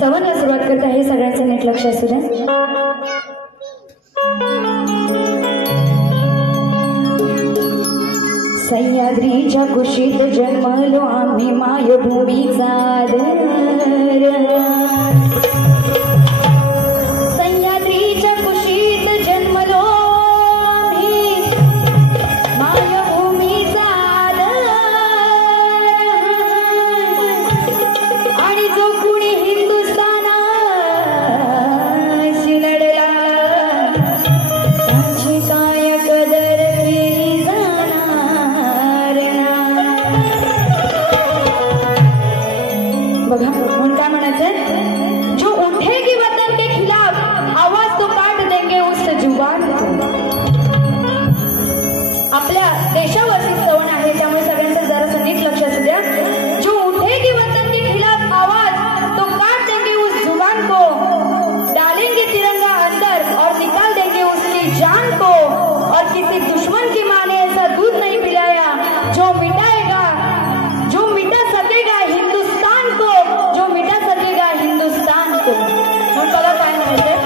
सवनला सुरुवात करत आहे, सगळ्यांचं नीट लक्ष असू द्या. सह्याद्रीच्या कुशीत जन्मलो आम्ही मायभूमीचा आदर. सह्याद्रीच्या कुशीत जन्मलो आम्ही मायभूमीचा आदर. आणि जो कुणी हिंदुस्थानाशी लढला त्याची काय कदर केली जाणार. बघा म्हणून काय म्हणायचंय, जो उठेगी वतन के खिलाफ आवाज तो काट देंगे उस जुबान को. आपल्या देशावरती सवण आहे, त्यामुळे सगळ्यांचं जरासं नीट लक्ष असू द्या. जो उठेगी वतन के खिलाफ आवाज तो काट देंगे उस जुबान को. डालेंगे तिरंगा अंदर और निकाल देंगे उसकी जान को. और किसी दुश्मन की माँ ने ऐसा दूध नहीं पिलाया जो मिटाएगा, जो मिटा सकेगा हिंदुस्तान को, जो मिटा सकेगा हिंदुस्तान को. मग बघा काय म्हणायचंय,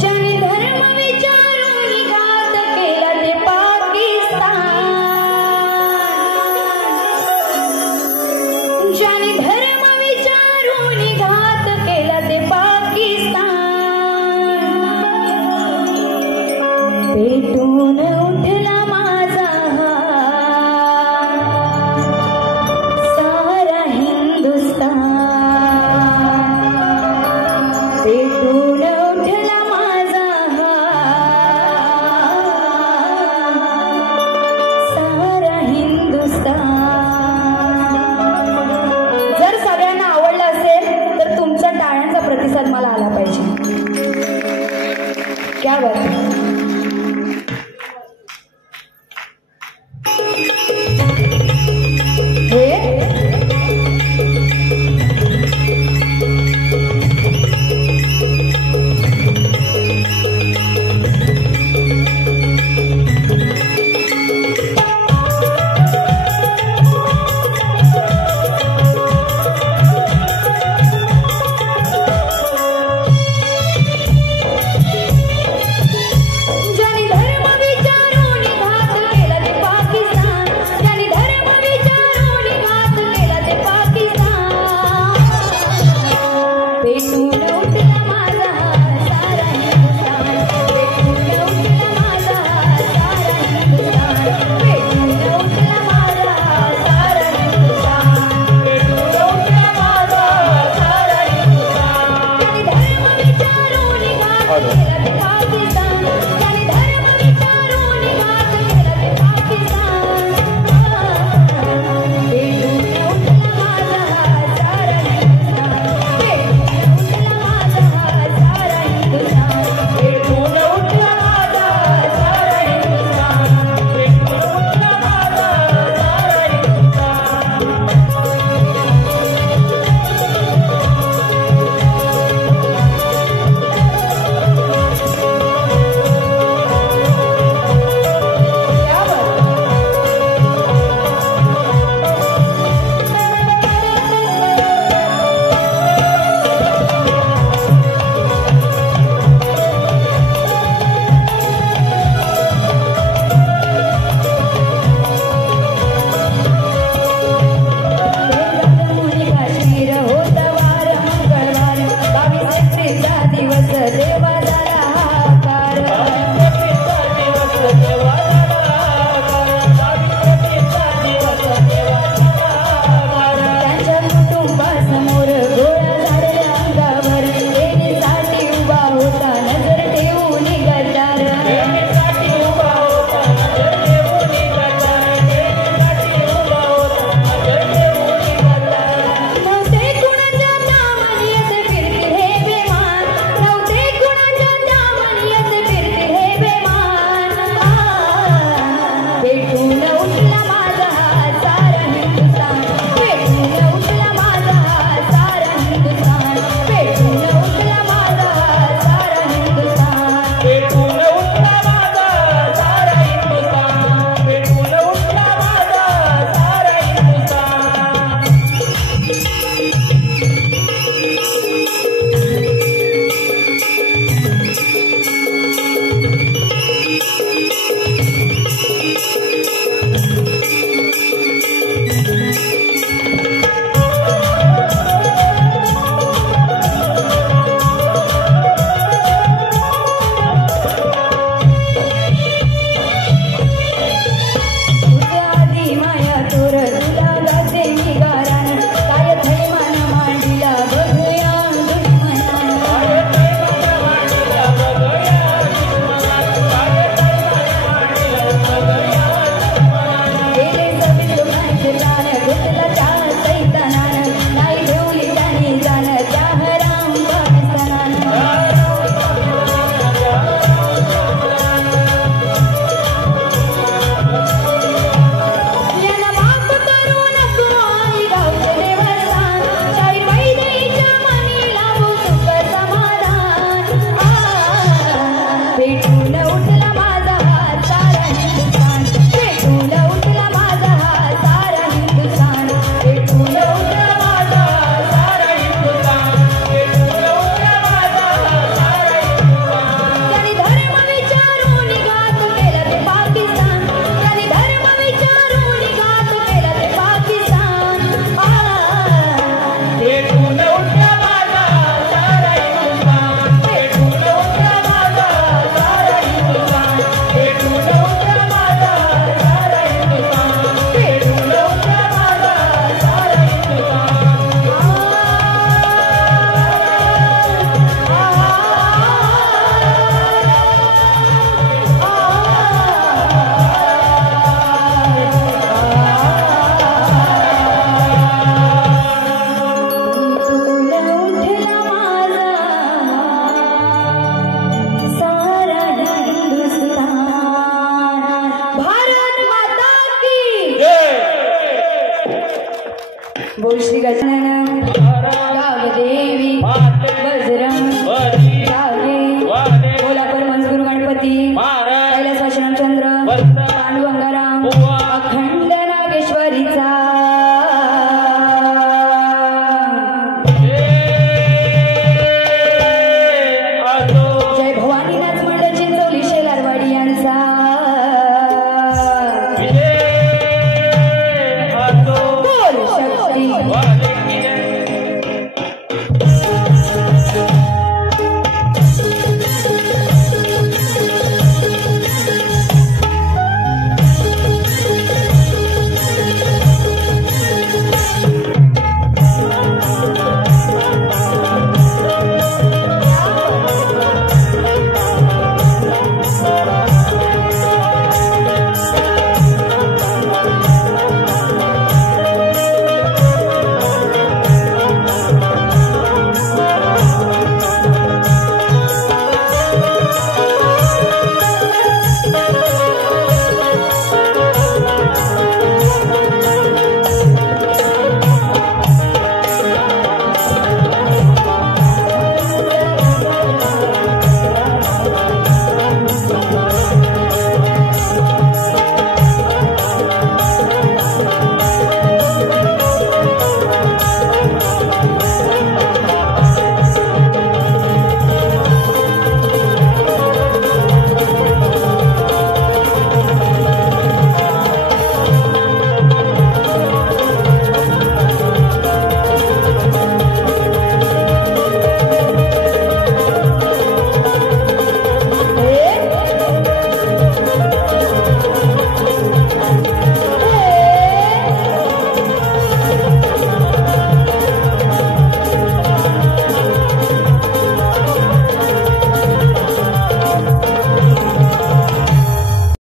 ज्याने धर्म विचारून घात केला ते पाकिस्तान. ज्याने धर्म विचारून घात केला ते पाकिस्तान. पेटून उठला माझा सारा हिंदुस्तान. पेटून उठला माझा सारा हिंदुस्तान. जर सगळ्यांना आवडलं असेल तर तुमचा टाळ्यांचा प्रतिसाद मला आला पाहिजे. क्या बात है. हे ज्याने धर्म विचारून घात केला ते पाकिस्तान. ज्याने धर्म विचारून घात केला ते पाकिस्तान. पेटून उठला माझा सारा हिंदुस्तान. पेटून उठला माझा सारा हिंदुस्तान. पेटून उठला माझा सारा हिंदुस्तान. पेटून उठला माझा सारा हिंदुस्तान. ज्याने धर्म विचारून घात केला ते पाकिस्तान. ज्याने धर्म विचारून घात केला ते पाकिस्तान. पेटून उठला माझा सारा हिंदुस्तान. पेटून उठला माझा सारा हिंदुस्तान. पेटून उठला माझा सारा हिंदुस्तान. पेटून उठला माझा सारा हिंदुस्तान. ठीक आहे.